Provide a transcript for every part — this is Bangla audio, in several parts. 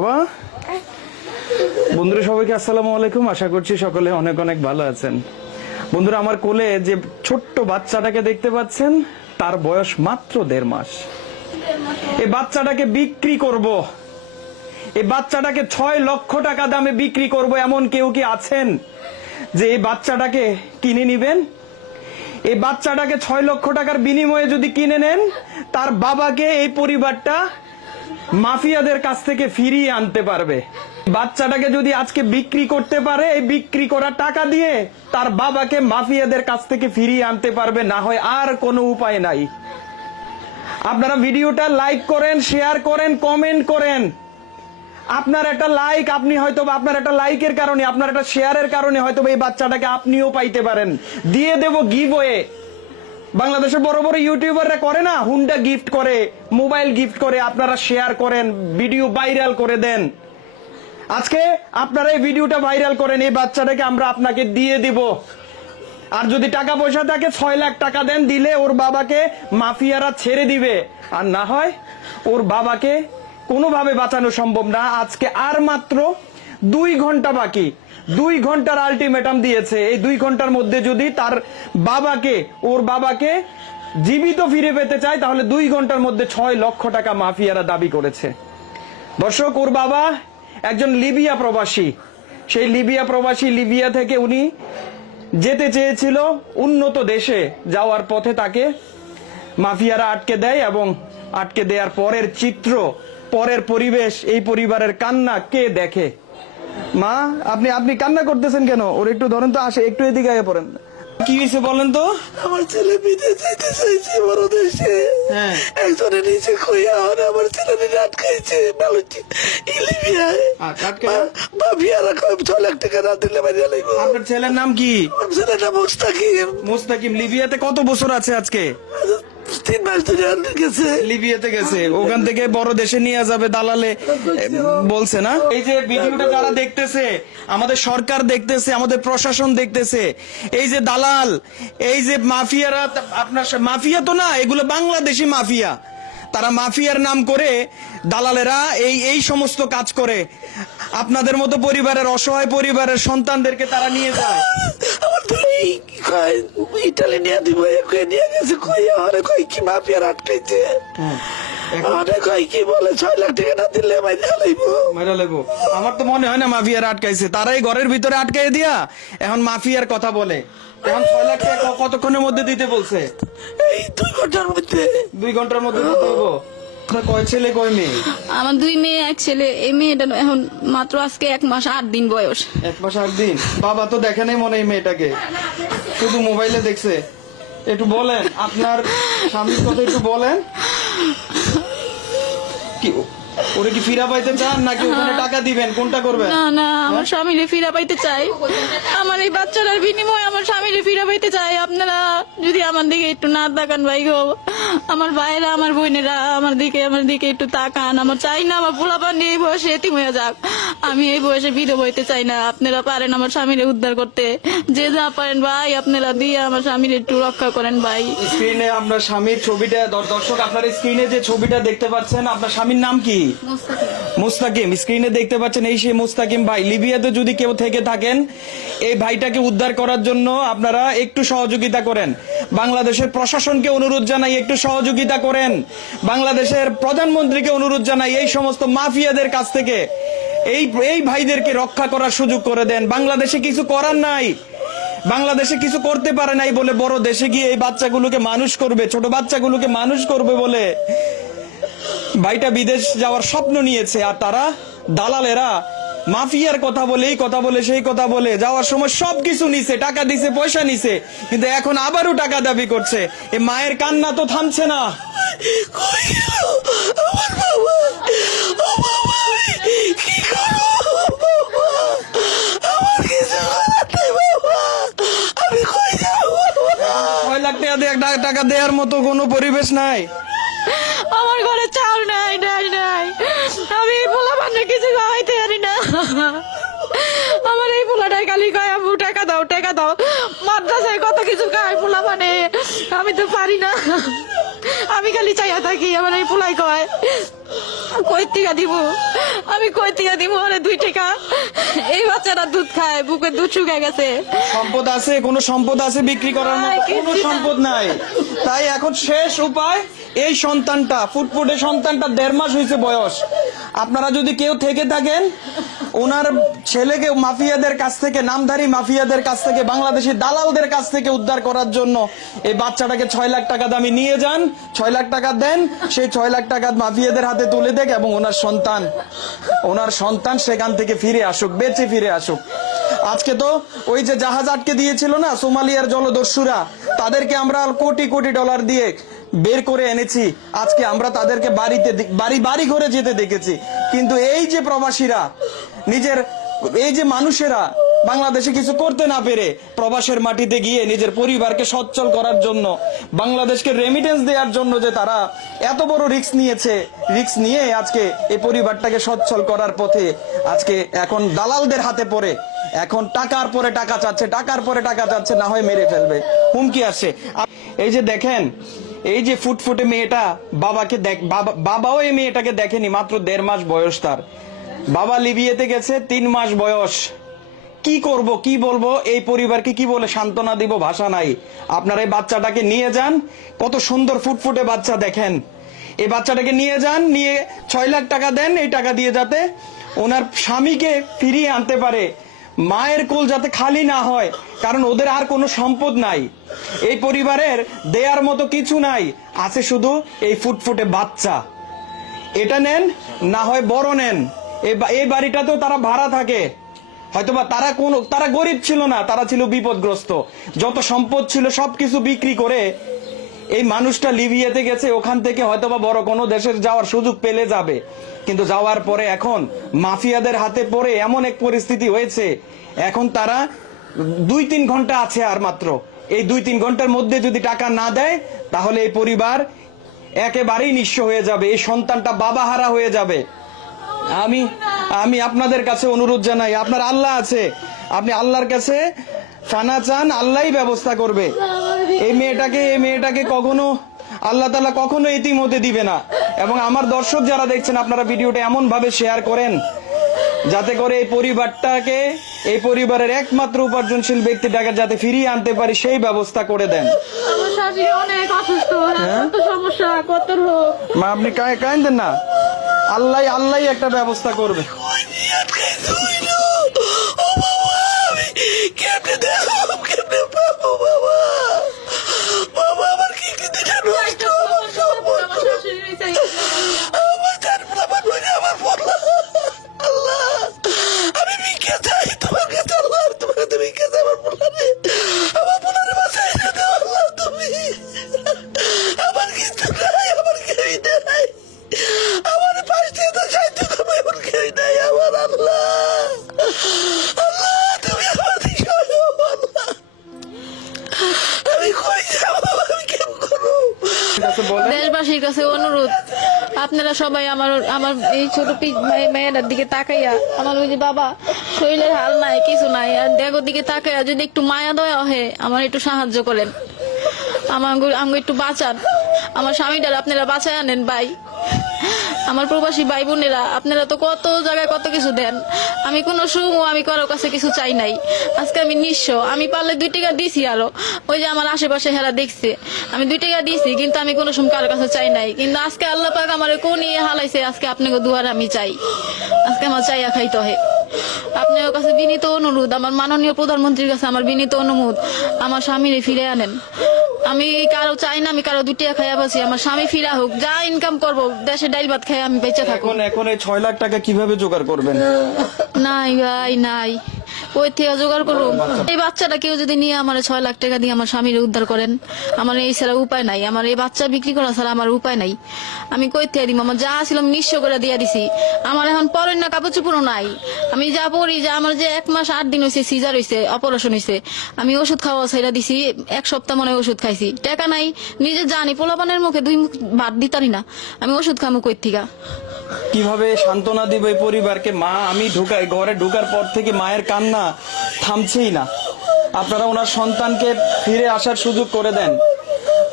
বাবা। বন্ধুরা সবাইকে আসসালামু আলাইকুম, আশা করছি সকলে অনেক অনেক ভালো আছেন। বন্ধুরা আমার কোলে যে ছোট্ট বাচ্চাটাকে দেখতে পাচ্ছেন, তার বয়স মাত্র 1.5 মাস। এই বাচ্চাটাকে বিক্রি করব, এই বাচ্চাটাকে 6 লক্ষ টাকা দামে বিক্রি করব, এমন কেউ কি আছেন যে এই বাচ্চাটাকে কিনে নিবেন? এই বাচ্চাটাকে 6 লক্ষ টাকার বিনিময়ে যদি কিনে নেন, তার বাবাকে এই পরিবারটা মাফিয়াদের কাছ থেকে ফিরিয়ে আনতে পারবে। বাচ্চাটাকে যদি আজকে বিক্রি করতে পারে, এই বিক্রি করা টাকা দিয়ে তার বাবাকে মাফিয়াদের কাছ থেকে ফিরিয়ে আনতে পারবে, না হয় আর কোনো উপায় নাই। আপনারা ভিডিওটা লাইক করেন, শেয়ার করেন, কমেন্ট করেন। আপনার একটা লাইক, আপনি হয়তো আপনার একটা লাইকের কারণে, আপনার একটা শেয়ারের কারণে হয়তো এই বাচ্চাটাকে আপনিও পাইতে পারেন। দিয়ে দেব গিভওয়ে। বাংলাদেশের বড় বড় ইউটিউবাররা করে না, হুন্ডা গিফট করে, মোবাইল গিফট করে, আপনারা শেয়ার করেন, ভিডিও ভাইরাল করে দেন। আজকে আপনারা এই ভিডিওটা ভাইরাল করেন, এই বাচ্চাটাকে আমরা আপনাকে দিয়ে দিব। আর যদি টাকা পয়সা থাকে 6 লাখ টাকা দেন, দিলে ওর বাবাকে মাফিয়ারা ছেড়ে দিবে। আর না হয় ওর বাবাকে কোনোভাবে বাঁচানো সম্ভব না। আজকে আর মাত্র 2 ঘন্টা বাকি, 2 ঘন্টার আলটিমেটাম দিয়েছে। এই 2 ঘন্টার মধ্যে যদি তার বাবাকে, ওর বাবাকে জীবিত ফিরে পেতে চায়, তাহলে 2 ঘন্টার মধ্যে 6 লক্ষ টাকা মাফিয়ারা দাবি করেছে। দর্শক, ওর বাবা একজন লিবিয়া প্রবাসী। সেই লিবিয়া প্রবাসী, লিবিয়া থেকে উনি যেতে চেয়েছিল উন্নত দেশে, যাওয়ার পথে তাকে মাফিয়ারা আটকে দেয়, এবং আটকে দেওয়ার পরের চিত্র, পরের পরিবেশ, এই পরিবারের কান্না কে দেখে? মা, আপনি কান্না করতেছেন কেন? ওর একটু ধরেন তো, আসে একটু এদিকে আগে পড়েন। কি হয়েছে বলেন তো? আমার ছেলে বিদেশ যেতে চাইছে, বড় দেশে। হ্যাঁ, একজনের নিচে কইয়া আমার ছেলে আটকাইছে লিবিয়ায়। মাফিয়ারা 6 লাখ টাকা না দিলে মারিয়া লাগবে। আপনার ছেলের নাম কি? আমার ছেলেটা মুস্তাকিম। মুস্তাকিম লিবিয়াতে কত বছর আছে আজকে? 3 মাস ধরে গেছে, লিবিয়াতে গেছে। ওখান থেকে বড় দেশে নিয়ে যাবে দালালে বলছে না? এই যে ভিডিওটা যারা দেখতেছে, আমাদের সরকার দেখতেছে, আমাদের প্রশাসন দেখতেছে, এই যে দালাল, এই যে মাফিয়ারা, আপনার মাফিয়া তো না, এগুলো বাংলাদেশি মাফিয়া। তারা মাফিয়ার নাম করে দালালেরা এই সমস্ত কাজ করে। আপনাদের মতো পরিবারের, অসহায় পরিবারের সন্তানদেরকে তারা নিয়ে যায়। আমার ভাই ইটালি নিয়ে দিব, নিয়ে গেছে কইয়া আরে কই কি মাফিয়ার আটকাইছে। কি বলে 6 লাখ টাকা না দিলে মাইরা লাইবো। আমার তো মনে হয় না মাফিয়ার আটকাইছে, তারাই ঘরের ভিতরে আটকাই দিয়া এখন মাফিয়ার কথা বলে। এখন 6 লাখ টাকা কতক্ষণের মধ্যে দিতে বলছে? এই 2 ঘন্টার মধ্যে। 2 ঘন্টার মধ্যে দিতে হবো। আপনার কয় ছেলে কয় মেয়ে? আমার 2 মেয়ে, 1 ছেলে। এই মেয়েটা এখন মাত্র আজকে 1 মাস 8 দিন বয়স। 1 মাস 8 দিন। বাবা তো দেখে নাই মনে হয় মেয়েটাকে, শুধু মোবাইলে দেখছে। একটু বলেন আপনার স্বামীর কথা, একটু বলেন। কি ওরে কি ফিরা পাইতে চান, নাকি ওখানে টাকা দিবেন? কোনটা করবেন? না না, আমার স্বামীরে ফিরা পাইতে চাই। আমার এই বাচ্চাটার বিনিময়ে আমার স্বামীরে ফিরা পাইতে চাই। আপনারা যদি আমার দিকে একটু না তাকান ভাই গো, আমার ভাইরা, আমার বোনেরা আমার দিকে একটু তাকান। আমার চাই না আমার পোলাপান এই বয়সে এতিম হয়ে যাক। আমি এই বয়সে বিধবা হইতে চাই না। আপনারা পারেন আমার স্বামীরে উদ্ধার করতে, যে যা পারেন ভাই আপনারা দিয়ে আমার স্বামীর একটু রক্ষা করেন ভাই। স্ক্রিনে আপনার স্বামীর ছবিটা, দর্শক আপনার স্ক্রিনে যে ছবিটা দেখতে পাচ্ছেন, আপনার স্বামীর নাম কি? মুস্তাকিম। স্ক্রিনে দেখতে পাচ্ছেন, এই সেই মুস্তাকিম ভাই। লিবিয়াতে যদি কেউ থেকে থাকেন, এই ভাইটাকে উদ্ধার করার জন্য আপনারা একটু সহযোগিতা করেন। বাংলাদেশের প্রশাসনকে অনুরোধ জানাই, একটু সহযোগিতা করেন। বাংলাদেশের প্রধানমন্ত্রীকে অনুরোধ জানাই, এই সমস্ত মাফিয়াদের কাছ থেকে এই ভাইদেরকে রক্ষা করার সুযোগ করে দেন। বাংলাদেশে কিছু করার নাই, বাংলাদেশে কিছু করতে পারে নাই বলে বড় দেশে গিয়ে এই বাচ্চাগুলোকে মানুষ করবে, ছোট বাচ্চাগুলোকে মানুষ করবে বলে ভাইটা বিদেশ যাওয়ার স্বপ্ন নিয়েছে। আর তারা দালালেরা মাফিয়ার কথা বলে, এই কথা বলে, সেই কথা বলে, যাওয়ার সময় সবকিছু নিছে, টাকা দিছে, পয়সা নিছে, কিন্তু এখন আবারও টাকা দাবি করছে। এ মায়ের কান্না তো থামছে না। টাকা দেওয়ার মতো কোনো পরিবেশ নাই। আমার ঘরে চাল নাই, আমি পোলা মানে কিছু খাওয়াইতে পারি না। আমার এই পোলাটাই খালি কয় আম্মু টাকা দাও। মাদ্রাসায় কত কিছু খায় পোলা মানে, আমি তো পারি না। আমি খালি চাইয়া থাকি, আমার এই পোলাই কয় কই থেকে দিব? আমি কই থেকে দিব আরে 2 টাকা? এই বাচ্চাটা দুধ খায়, বুকে দুধ শুকিয়ে গেছে। সম্পদ আছে, কোনো সম্পদ আছে বিক্রি করার মতো? কোনো সম্পদ নাই। তাই এখন শেষ উপায়, এই সন্তানটা, ফুটফুটে সন্তানটা 1.5 মাস হয়েছে বয়স। আপনারা যদি কেউ থেকে থাকেন, ওনার ছেলেকে মাফিয়াদের কাছ থেকে, নামধারী মাফিয়াদের কাছ থেকে, বাংলাদেশি দালালদের কাছ থেকে উদ্ধার করার জন্য এই বাচ্চাটাকে 6 লাখ টাকা দামে নিয়ে যান, 6 লাখ টাকা দেন, সেই 6 লাখ টাকা মাফিয়াদের হাতে তুলে দেখ এবং ওনার সন্তান সেখান থেকে ফিরে আসুক, বেঁচে ফিরে আসুক। আজকে তো ওই যে জাহাজ আটকে দিয়েছিল না সোমালিয়ার জলদস্যুরা, তাদেরকে আমরা কোটি কোটি ডলার দিয়ে বের করে এনেছি। আজকে আমরা তাদেরকে বাড়ি ঘরে যেতে দেখেছি। কিন্তু এই যে প্রবাসীরা, এই যে মানুষেরা বাংলাদেশে কিছু করতে না পেরে প্রবাসের মাটিতে গিয়ে নিজের পরিবারকে সচ্ছল করার জন্য, বাংলাদেশকে রেমিটেন্স দেওয়ার জন্য যে তারা এত বড় রিস্ক নিয়েছে, রিস্ক নিয়ে আজকে এই পরিবারটাকে সচ্ছল করার পথে আজকে এখন দালালদের হাতে পড়ে, এখন টাকার পরে টাকা চাচ্ছে, টাকার পরে টাকা চাচ্ছে, না হয় মেরে ফেলবে, হুমকি আসছে। এই যে দেখেন, এই যে ফুটফুটে মেয়েটা, বাবাও এই মেয়েটাকে দেখেনি, মাত্র 1.5 মাস বয়স তার। বাবা লিবিয়াতে গেছে, 3 মাস বয়স। কি করব, কি বলবো, এই পরিবারকে কি বলে সান্ত্বনা দিব, ভাষা নাই। আপনারা এই বাচ্চাটাকে নিয়ে যান, কত সুন্দর ফুটফুটে বাচ্চা দেখেন। এই বাচ্চাটাকে নিয়ে যান, নিয়ে 6 লাখ টাকা দেন, এই টাকা দিয়ে যাতে ওনার স্বামীকে ফিরিয়ে আনতে পারে, মায়ের কোল যাতে খালি না হয়, কারণ ওদের আর কোনো সম্পদ নাই। এই পরিবারের দেয়ার মতো কিছু নাই, আছে শুধু এই ফুটফুটে বাচ্চা। এটা নেন, না হয় বড় নেন। এই বাড়িটাতেও তারা ভাড়া থাকে, হয়তোবা তারা গরিব ছিল না, তারা ছিল বিপদগ্রস্ত। যত সম্পদ ছিল সবকিছু বিক্রি করে এই মানুষটা লিবিয়াতে গেছে, ওখান থেকে হয়তোবা বড় কোনো দেশের যাওয়ার সুযোগ পেলে যাবে, কিন্তু যাওয়ার পরে এখন মাফিয়াদের হাতে পড়ে এমন এক পরিস্থিতি হয়েছে, এখন তারা 2-3 ঘন্টা আছে আর মাত্র। এই 2-3 ঘন্টার মধ্যে যদি টাকা না দেয়, তাহলে এই পরিবার একেবারেই নিঃস্ব হয়ে যাবে, এই সন্তানটা বাবাহারা হয়ে যাবে। আমি আপনাদের কাছে অনুরোধ জানাই, আপনার আল্লাহ আছে, আপনি আল্লাহর কাছে ফানা চান, আল্লাহই ব্যবস্থা করবে। এই মেয়েটাকে কখনো আল্লাহ তাআলা কখনো এতিম হতে দিবে না। এবং আমার দর্শক যারা দেখছেন, আপনারা ভিডিওটা এমন ভাবে শেয়ার করেন যাতে করে এই পরিবারের একমাত্র উপার্জনশীল ব্যক্তিটাকে যাতে ফিরিয়ে আনতে পারি, সেই ব্যবস্থা করে দেন। আমার শাশুড়ি অনেক অসুস্থ, কত সমস্যা, কত রোগ। মা আপনি কাঁদেন না, আল্লাহ একটা ব্যবস্থা করবে। দেশবাসীর কাছে অনুরোধ, আপনারা সবাই আমার এই ছোট মেয়েটার দিকে তাকাইয়া, আমার ওই যে বাবা শরীরের হাল নাই, কিছু নাই, আর দেখোর দিকে তাকাইয়া যদি একটু মায়া দয়া হয়, আমার একটু সাহায্য করেন, আমার একটু বাঁচান। আমার স্বামীটার আপনারা বাঁচায় আনেন ভাই। আমার প্রবাসী ভাই বোনেরা, আপনারা তো কত জায়গায় কত কিছু দেন, আমি কোনো আমি কারোর কাছে কিছু চাই নাই। আজকে আমি নিঃস্ব, আমি পারলে 2 টাকা দিছি, আরো ওই যে আমার আশেপাশে হেরা দেখছে আমি 2 টাকা দিছি, কিন্তু আমি কোনো সময় কারোর কাছে চাই নাই। কিন্তু আজকে আল্লাহ পাক আমার কোন হালাইছে, আজকে আপনাকে দুয়ার আমি চাই, আজকে আমার চাইয়া খাইতে হয়। আপনার কাছে বিনীত অনুরোধ, আমার মাননীয় প্রধানমন্ত্রীর কাছে আমার বিনীত অনুরোধ, আমার স্বামীরে ফিরে আনেন। আমি কারো চাই না আমি কারো 2 টাকা খাইয়া বাঁচি, আমার স্বামী ফিরা হোক, যা ইনকাম করবো দেশে ডাইল ভাত খাই আমি বেঁচে থাকবো। এখন এই 6 লাখ টাকা কিভাবে জোগাড় করবেন? নাই ভাই নাই, ওই থেকে জোগাড় করুন। এই বাচ্চাটা কেউ যদি নিয়ে আমার 6 লাখ টাকা দিয়ে আমার স্বামীর উদ্ধার করেন, আমার এই ছাড়া উপায় নাই, আমার এই বাচ্চা বিক্রি করা ছাড়া আমার উপায় নাই। আমি কই থেকে দিব, আমার যা ছিল আমি নিঃস্ব করে দিয়ে দিছি, আমার এখন পরের না কাপড় চোপড়ও নাই। আমি যা পড়ি, যে আমার যে 1 মাস 8 দিন হয়েছে সিজার হয়েছে, অপারেশন হয়েছে, আমি ওষুধ খাওয়া ছেড়ে দিছি, 1 সপ্তাহ মনে ওষুধ খাইছি, টাকা নাই, নিজে জানি পোলাপানের মুখে 2 মুখ ভাত দিতারি না, আমি ওষুধ খামু কই থেকে? কিভাবে সান্ত্বনা দিব এই পরিবারকে? মা, আমি ঘরে ঢোকার পর থেকে মায়ের কান্না থামছেই না। আপনারা ওনার সন্তানকে ফিরে আসার সুযোগ করে দেন,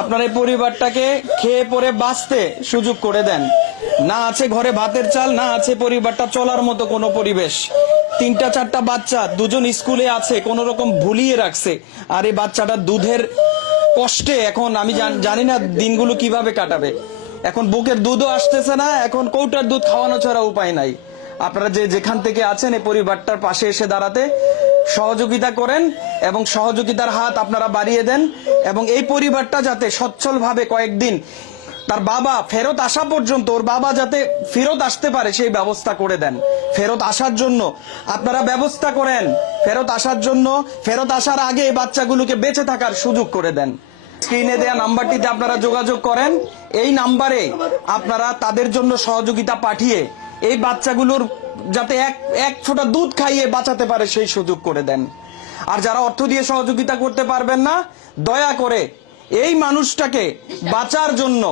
আপনার এই পরিবারটাকে খেয়ে পরে বাঁচতে সুযোগ করে দেন। না আছে ঘরে ভাতের চাল, না আছে পরিবারটা চলার মতো কোনো পরিবেশ। 3-4টা বাচ্চা, 2জন স্কুলে আছে, কোন রকম ভুলিয়ে রাখছে। আর এই বাচ্চাটা দুধের কষ্টে এখন আমি জানি না দিনগুলো কিভাবে কাটাবে। এখন বুকের দুধও আসতেছে না, এখন কৌটার দুধ খাওয়ানো ছাড়া উপায় নাই। আপনারা যে যেখান থেকে আছেন এই পরিবারটার পাশে এসে দাঁড়াতে সহযোগিতা করেন এবং সহযোগিতার হাত আপনারা বাড়িয়ে দেন, এবং এই পরিবারটা যাতে সচ্ছলভাবে কয়েকদিন তার বাবা ফেরত আসা পর্যন্ত, ওর বাবা যাতে ফেরত আসতে পারে সেই ব্যবস্থা করে দেন। ফেরত আসার জন্য আপনারা ব্যবস্থা করেন, ফেরত আসার জন্য, ফেরত আসার আগে এই বাচ্চাগুলোকে বেঁচে থাকার সুযোগ করে দেন। স্ক্রিনে দেয়া নাম্বারটিতে আপনারা যোগাযোগ করেন। এই নাম্বারে আপনারা তাদের জন্য সহযোগিতা পাঠিয়ে এই বাচ্চাগুলোর যাতে এক ফোঁটা দুধ খাইয়ে বাঁচাতে পারে সেই সুযোগ করে দেন। আর যারা অর্থ দিয়ে সহযোগিতা করতে পারবেন না, দয়া করে এই মানুষটাকে বাঁচার জন্য,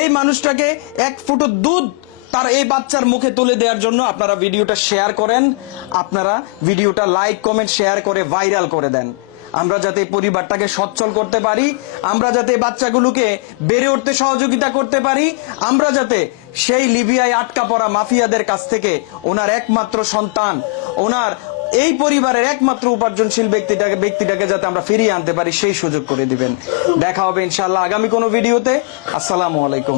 এই মানুষটাকে এক ফুটো দুধ তার এই বাচ্চার মুখে তুলে দেওয়ার জন্য আপনারা ভিডিওটা শেয়ার করেন, আপনারা ভিডিওটা লাইক কমেন্ট শেয়ার করে ভাইরাল করে দেন। আমরা যাতে এই পরিবারটাকে সচ্ছল করতে পারি, আমরা যাতে বাচ্চাগুলোকে বেড়ে উঠতে সহযোগিতা করতে পারি, আমরা যাতে সেই লিবিয়ায় আটকা পড়া মাফিয়াদের কাছ থেকে ওনার একমাত্র সন্তান, ওনার এই পরিবারের একমাত্র উপার্জনশীল ব্যক্তিটাকে যাতে আমরা ফিরিয়ে আনতে পারি সেই সুযোগ করে দিবেন। দেখা হবে ইনশাআল্লাহ আগামী কোনো ভিডিওতে। আসসালামু আলাইকুম।